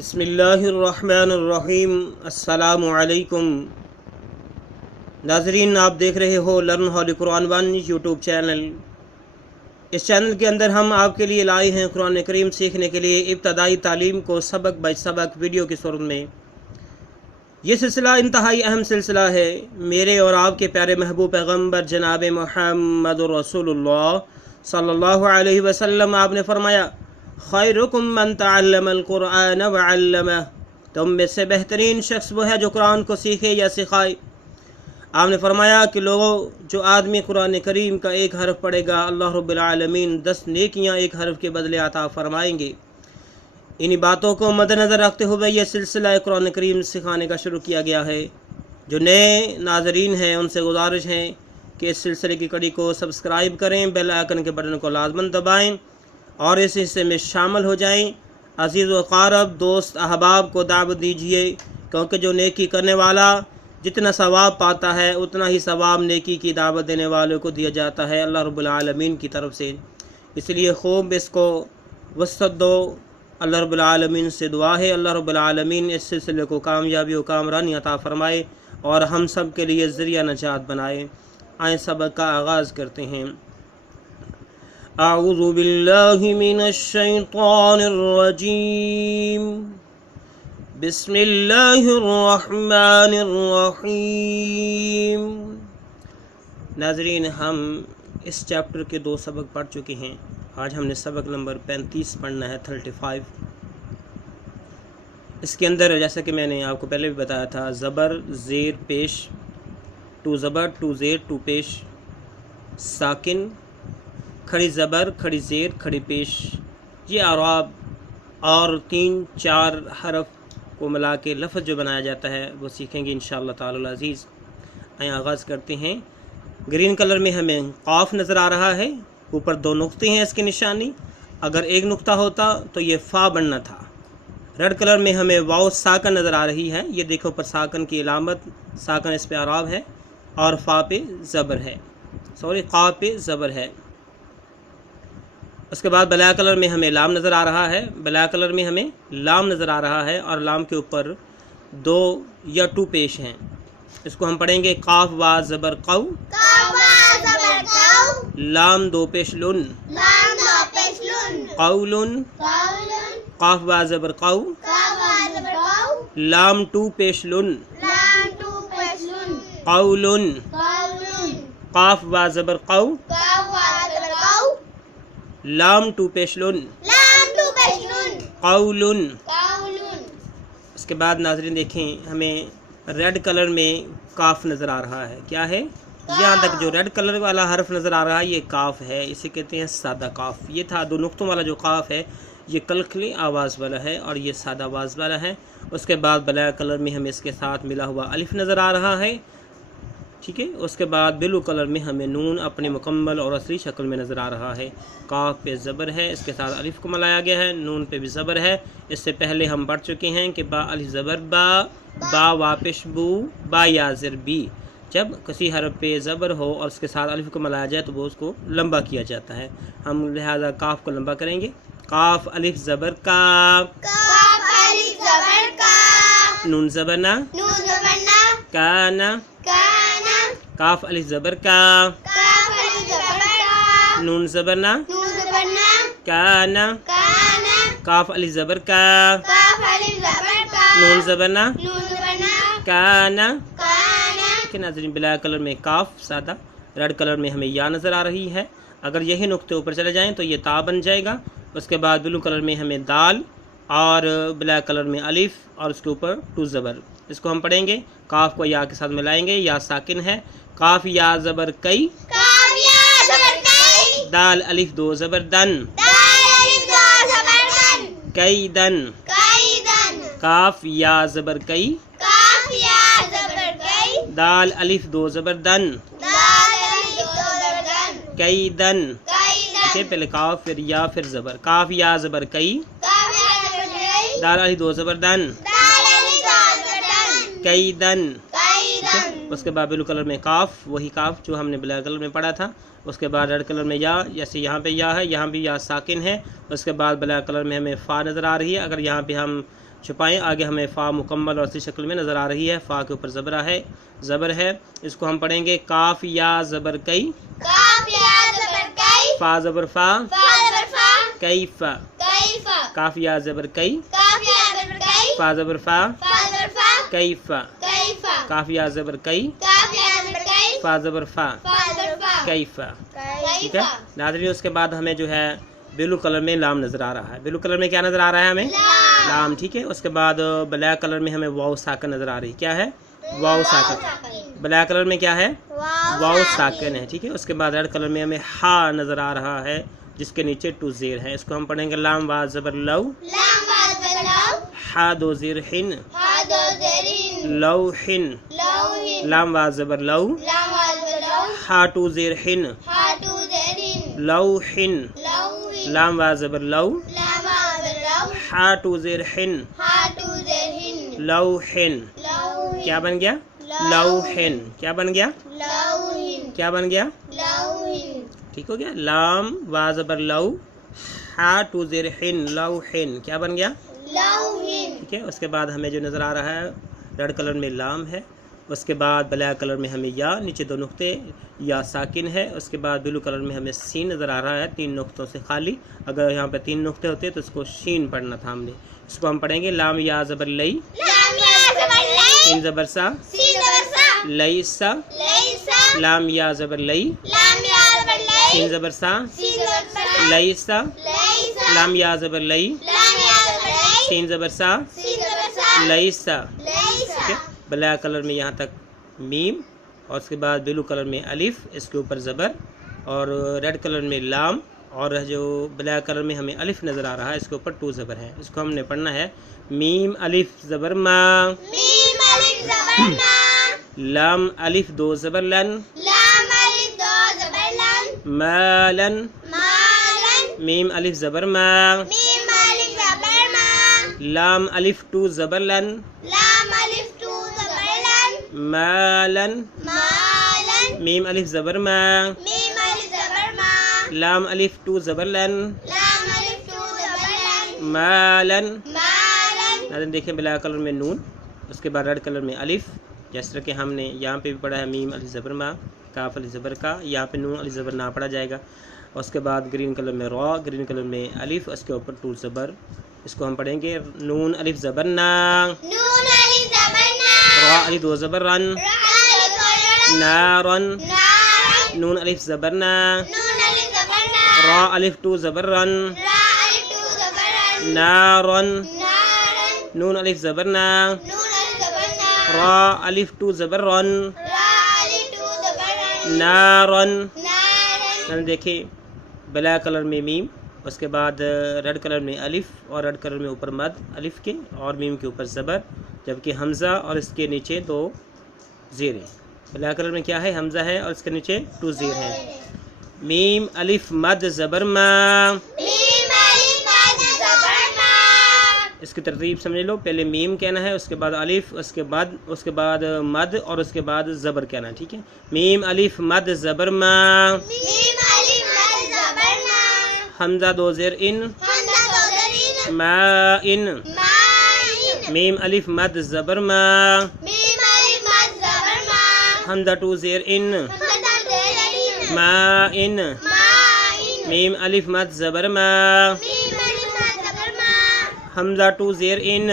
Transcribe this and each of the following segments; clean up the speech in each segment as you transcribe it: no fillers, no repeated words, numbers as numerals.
بسم اللہ الرحمن الرحیم۔ السلام علیکم ناظرین، آپ دیکھ رہے ہو لرن ہولی قرآن ون یوٹیوب چینل۔ اس چینل کے اندر ہم آپ کے لیے لائے ہیں قرآن کریم سیکھنے کے لیے ابتدائی تعلیم کو سبق بہ سبق ویڈیو کی صورت میں۔ یہ سلسلہ انتہائی اہم سلسلہ ہے۔ میرے اور آپ کے پیارے محبوب پیغمبر جناب محمد رسول اللہ صلی اللہ علیہ وسلم آپ نے فرمایا، خیرکم من تعلم القرآن وعلمہ، تم میں سے بہترین شخص وہ ہے جو قرآن کو سیکھے یا سکھائے۔ آپ نے فرمایا کہ لوگوں، جو آدمی قرآن کریم کا ایک حرف پڑھے گا، اللہ رب العالمین 10 نیکیاں ایک حرف کے بدلے عطا فرمائیں گے۔ انہی باتوں کو مد نظر رکھتے ہوئے یہ سلسلہ قرآن کریم سکھانے کا شروع کیا گیا ہے۔ جو نئے ناظرین ہیں ان سے گزارش ہے کہ اس سلسلے کی کڑی کو سبسکرائب کریں، بیل آئیکن کے بٹن کو لازماً دبائیں اور اس حصے میں شامل ہو جائیں۔ عزیز و اقارب، دوست احباب کو دعوت دیجیے، کیونکہ جو نیکی کرنے والا جتنا ثواب پاتا ہے اتنا ہی ثواب نیکی کی دعوت دینے والوں کو دیا جاتا ہے اللہ رب العالمین کی طرف سے۔ اس لیے خوب اس کو وسعت دو۔ اللہ رب العالمین سے دعا ہے اللہ رب العالمین اس سلسلے کو کامیابی و کامرانی عطا فرمائے اور ہم سب کے لیے ذریعہ نجات بنائے۔ آئیں سبق کا آغاز کرتے ہیں۔ اعوذ باللہ من الشیطان الرجیم، بسم اللہ الرحمن الرحیم۔ ناظرین، ہم اس چیپٹر کے 2 سبق پڑھ چکے ہیں۔ آج ہم نے سبق نمبر 35 پڑھنا ہے، 35۔ اس کے اندر جیسا کہ میں نے آپ کو پہلے بھی بتایا تھا، زبر زیر پیش، ٹو زبر ٹو زیر ٹو پیش، ساکن، کھڑی زبر کھڑی زیر کھڑی پیش، یہ اعراب اور 3-4 حرف کو ملا کے لفظ جو بنایا جاتا ہے وہ سیکھیں گے انشاءاللہ تعالی العزیز۔ آئیں آغاز کرتے ہیں۔ گرین کلر میں ہمیں قاف نظر آ رہا ہے، اوپر 2 نقطے ہیں اس کی نشانی، اگر ایک نقطہ ہوتا تو یہ فا بننا تھا۔ ریڈ کلر میں ہمیں واو ساکن نظر آ رہی ہے، یہ دیکھو پر ساکن کی علامت، ساکن اس پہ اعراب ہے اور فا پہ زبر ہے، قاف پہ زبر ہے۔ اس کے بعد بلیک کلر میں ہمیں لام نظر آ رہا ہے، بلیک کلر میں ہمیں لام نظر آ رہا ہے اور لام کے اوپر 2 یا 2 پیش ہیں۔ اس کو ہم پڑھیں گے قاف وا زبر قو، لام 2 پیش لن، قولن، قاف وا زبر قو، لام 2 پیش لن، قولن، قاف وا زبر قو، لام 2 پیش لن، قولن۔ اس کے بعد ناظرین دیکھیں، ہمیں ریڈ کلر میں کاف نظر آ رہا ہے۔ کیا ہے؟ یہاں تک جو ریڈ کلر والا حرف نظر آ رہا ہے یہ کاف ہے، اسے کہتے ہیں سادہ کاف۔ یہ تھا 2 نقطوں والا جو کاف ہے، یہ کلکلی آواز والا ہے اور یہ سادہ آواز والا ہے۔ اس کے بعد بلیک کلر میں ہمیں اس کے ساتھ ملا ہوا الف نظر آ رہا ہے، ٹھیک ہے۔ اس کے بعد بلو کلر میں ہمیں نون اپنے مکمل اور اصلی شکل میں نظر آ رہا ہے۔ کاف پہ زبر ہے، اس کے ساتھ الف کو ملایا گیا ہے، نون پہ بھی زبر ہے۔ اس سے پہلے ہم پڑھ چکے ہیں کہ با الف زبر با، با واپش بو، با یا زر بی۔ جب کسی حرف پہ زبر ہو اور اس کے ساتھ الف کو ملایا جائے تو وہ اس کو لمبا کیا جاتا ہے، ہم لہذا کاف کو لمبا کریں گے۔ کاف الف زبر کا، نون زبر نا، کانا، کاف الف زبر کا، نون زبر نا، کانا، کاف الف زبر کا، نون زبر نا، کانا۔ ناظرین، بلیک کلر میں کاف سادہ، ریڈ کلر میں ہمیں یا نظر آ رہی ہے، اگر یہی نقطے اوپر چلے جائیں تو یہ تا بن جائے گا۔ اس کے بعد بلو کلر میں ہمیں دال اور بلیک کلر میں الف اور اس کے اوپر 2 زبر۔ اس کو ہم پڑھیں گے، کاف کو یا کے ساتھ ملائیں گے، یا ساکن ہے، کاف یا زبر کئی، دال الف 2 زبر دن، کئی دن، کاف یا زبر کئی، دال الف 2 زبر دن، کئی دن۔ پہلے کاف پھر یا پھر زبر، کاف یا زبر کئی، دال الف 2 زبر دن، کئی دن۔ اس کے بعد بلو کلر میں کاف، وہی کاف جو ہم نے بلیک کلر میں پڑھا تھا۔ اس کے بعد ریڈ کلر میں یا، جیسے یہاں پہ یا ہے، یہاں بھی یا ساکن ہے۔ اس کے بعد بلیک کلر میں ہمیں فا نظر آ رہی ہے، اگر یہاں پہ ہم چھپائیں. آگے ہمیں فا مکمل اور اصلی شکل میں نظر آ رہی ہے. فا کے اوپر زبر ہے. اس کو ہم پڑھیں گے کاف یا زبر کئی، فا زبر فا، کیف، کاف یا زبر کئی، فا زبر فا، کیف، کاف یا زبر کئی، فا زبر فا، کیف. ٹھیک ہے ناظرین، اس کے بعد ہمیں جو ہے بلو کلر میں لام نظر آ رہا ہے. بلو کلر میں کیا نظر آ رہا ہے ہمیں؟ لام. ٹھیک ہے. اس کے بعد بلیک کلر میں ہمیں واو ساکن نظر آ رہی ہے. کیا ہے؟ واو ساکن. بلیک کلر میں کیا ہے؟ واو ساکن ہے. ٹھیک ہے. اس کے بعد ریڈ کلر میں ہمیں ہا نظر آ رہا ہے جس کے نیچے 2 زیر ہے. اس کو ہم پڑھیں گے لام وا زبر لو، ہا 2 زیر ہن، لو ہن، لام وا زبر لو، ہا 2 زیر ہن، لو ہن، لام وا زبر لو، ہا 2 زیر ہن، لو ہن. کیا بن گیا؟ لو ہن. کیا بن گیا؟ کیا بن گیا؟ ٹھیک ہو گیا. لام وا زبر لو، ہا 2 زیر ہن، لو ہن. کیا بن گیا؟ ٹھیک ہے. اس کے بعد ہمیں جو نظر آ رہا ہے ریڈ کلر میں لام ہے. اس کے بعد بلیک کلر میں ہمیں یا، نیچے 2 نقطے، یا ساکن ہے. اس کے بعد بلو کلر میں ہمیں سین نظر آ رہا ہے 3 نقطوں سے خالی. اگر یہاں پہ 3 نقطے ہوتے تو اس کو شین پڑھنا تھا ہم نے. اس کو ہم پڑھیں گے لام یا زبر لئی، سین زبر سا، لئی سا، لام یا زبر لئی، سین زبر سا، لئی سا، لام یا زبر لئی، سین زبر سا، لئی سا. ٹھیک ہے. بلیک کلر میں یہاں تک میم، اور اس کے بعد بلو کلر میں الف، اس کے اوپر زبر، اور ریڈ کلر میں لام، اور جو بلیک کلر میں ہمیں الف نظر آ رہا ہے اس کے اوپر 2 زبر ہے. اس کو ہم نے پڑھنا ہے میم الف زبر ما، لام الف 2 زبر لن، مالن، میم الف زبر ما، لام الف 2 زبر لن، مالن، میم الف زبر ما، لام الف 2 زبر لن، مالن. ناظرین دیکھیں بلیک کلر میں نون، اس کے بعد ریڈ کلر میں الف، جس طرح کہ ہم نے یہاں پہ بھی پڑھا ہے میم الف زبر ما، کاف الف زبر کا. یہاں پہ نون الف زبر نہ پڑھا جائے گا. اس کے بعد گرین کلر میں را، گرین کلر میں الف، اس کے اوپر 2 زبر. اس کو ہم پڑھیں گے نون الف زبر نا، را الف 2 زبر رن، نارن، نون الف زبر نا، را الف 2 زبر رن، نارن، نون الف زبر نا، را الف 2 زبر رن، نارن. دیکھیں بلیک کلر میں میم، اس کے بعد ریڈ کلر میں الف، اور ریڈ کلر میں اوپر مد الف کے اور میم کے اوپر زبر، جبکہ حمزہ اور اس کے نیچے 2 زیر ہیں. بلیک کلر میں کیا ہے؟ حمزہ ہے اور اس کے نیچے 2 زیر ہیں. میم الف مد زبر ما. اس کی ترتیب سمجھ لو، پہلے میم کہنا ہے، اس کے بعد الف، اس کے بعد مد، اور اس کے بعد زبر کہنا ہے. ٹھیک ہے. میم الف مد زبر ما، حمزہ 2 زیر ان، ما ان، میم الف مد زبر ما، حمزہ 2 زیر ان، ما ان، میم الف مد زبر ما، حمزہ 2 زیر ان،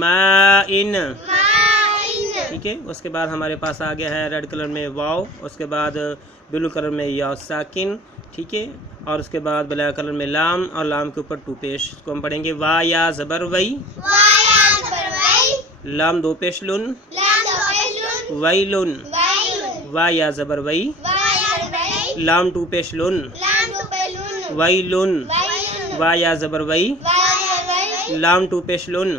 ما ان. ٹھیک ہے. اس کے بعد ہمارے پاس آ گیا ہے ریڈ کلر میں واو، اس کے بعد بلو کلر میں یا ساکن. ٹھیک ہے. اور اس کے بعد بلیک کلر میں لام، اور لام کے اوپر 2 پیش. اس کو ہم پڑھیں گے وا یا زبر وئی، لام 2 پیش لن، ویلن، وا یا زبر وئی، لام 2 پیش لن، ویلن، وا یا زبر وئی، لام 2 پیش لن،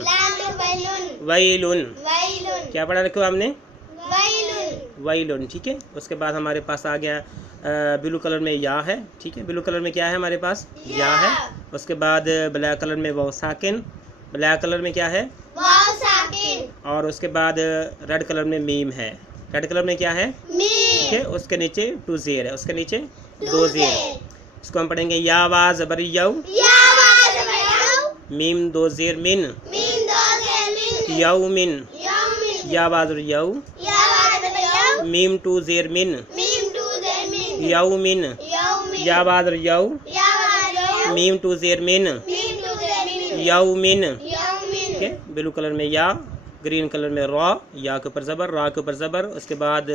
ویلن. کیا پڑھا رکھو ہم نے؟ ویلن. ٹھیک ہے. اس کے بعد ہمارے پاس آ گیا بلو کلر میں یا ہے. ٹھیک ہے. بلو کلر میں کیا ہے ہمارے پاس؟ یا ہے. اس کے بعد بلیک کلر میں واو ساکن، بلیک کلر میں کیا ہے؟ اور اس کے بعد ریڈ کلر میں میم ہے. ریڈ کلر میں کیا ہے؟ ٹھیک ہے. اس کے نیچے 2 زیر ہے، اس کے نیچے 2 زیر. اس کو ہم پڑھیں گے یا وا زبر یو، میم دو زیر من، یومن، یا بادر یو، میم ٹو زیر من، یومن، یا بادر یو، میم ٹو زیر من، یومن. ٹھیک ہے، بلو کلر میں یا، گرین کلر میں را، یا کے اوپر زبر، را کے اوپر زبر، اس کے بعد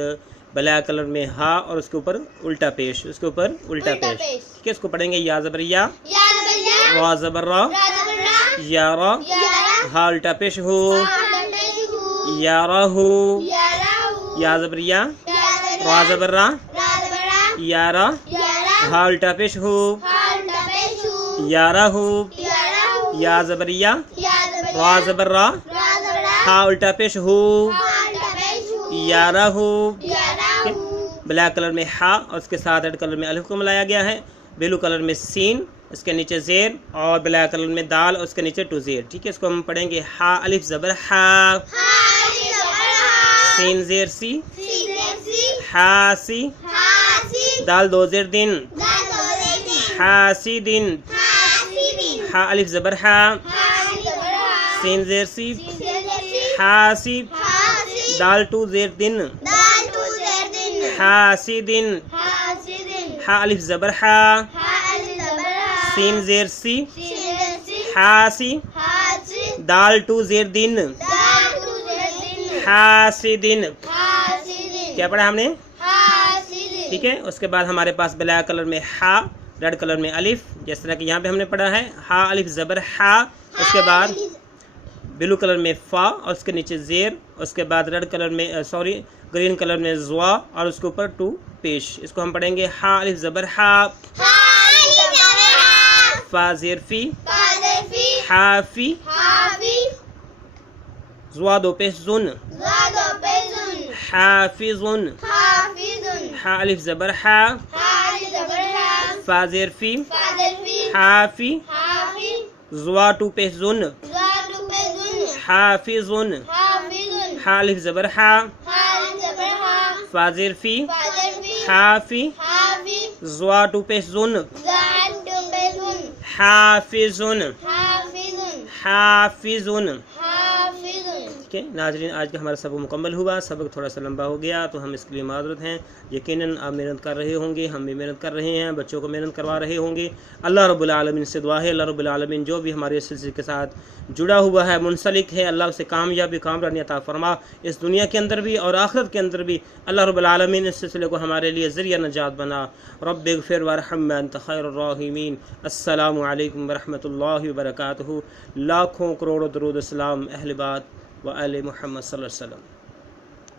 بلیک کلر میں ہا اور اس کے اوپر الٹا پیش، اس کے اوپر الٹا پیش. ٹھیک ہے، اس کو پڑھیں گے یا زبر یا، را زبر را، یا را، ہا الٹا پیش ہو، یا را ہو، یا زبر یا، را زبر را، یا را، ہا الٹا پیش ہو، یا را ہو، یا زبر یا، را زبر را، ہا الٹا پیش ہو، یا را ہو. بلیک کلر میں ہا اور اس کے ساتھ ریڈ کلر میں الف کو ملایا گیا ہے. بلو کلر میں سین، اس کے نیچے زیر، اور بلیک کلر میں دال اور اس کے نیچے ٹو زیر. ٹھیک ہے، اس کو ہم پڑھیں گے ہا الف زبر ہا، سین زیر سی، ہا سی، دال دو زیر دن، ہا سی دن، ہا الف زبر ہا، سین زیر سی، ہا سی، دال ٹو زیر دن، ہا سی دن، ہا الف زبر ہا، سین زیر سی، ہا سی، دال ٹو زیر دن، ہا سی دن. کیا پڑھا ہم نے؟ ٹھیک ہے، اس کے بعد ہمارے پاس بلیک کلر میں ہا، ریڈ کلر میں الف، جس طرح کہ یہاں پہ ہم نے پڑھا ہے ہا الف زبر ہا، اس کے بعد بلو کلر میں فا اور اس کے نیچے زیر، اس کے بعد ریڈ کلر میں گرین کلر میں زوا اور اس کے اوپر ٹو پیش. اس کو ہم پڑھیں گے ہا الف زبر ہا، فا زیر فی، ہا فی، زوا دو پیش زن، حافظن، ہا الف زبر ہا، فا زیر فی، حافی، زوا ٹو پیش زن، حافظن، ہا الف زبر ہا، فا زیر فی، حافی، زوا ٹو پیش زن، حافظن، حافظن. ٹھیک ہے ناظرین، آج کا ہمارا سبق مکمل ہوا. سبق تھوڑا سا لمبا ہو گیا تو ہم اس کے لیے معذرت ہیں. یقیناً آپ محنت کر رہے ہوں گے، ہم بھی محنت کر رہے ہیں، بچوں کو محنت کروا رہے ہوں گے. اللہ رب العالمین سے دعا ہے، اللہ رب العالمین جو بھی ہمارے سلسلے کے ساتھ جڑا ہوا ہے، منسلک ہے، اللہ اسے کامیابی کامرانی عطا فرما، اس دنیا کے اندر بھی اور آخرت کے اندر بھی. اللہ رب العالمین اس سلسلے کو ہمارے لیے ذریعہ نجات بنا. رب اغفر وارحم انت خیر الراحمین. السلام علیکم ورحمۃ اللہ وبرکاتہ. لاکھوں کروڑوں درود السلام اہل بات و آل محمد صلی اللہ علیہ وسلم.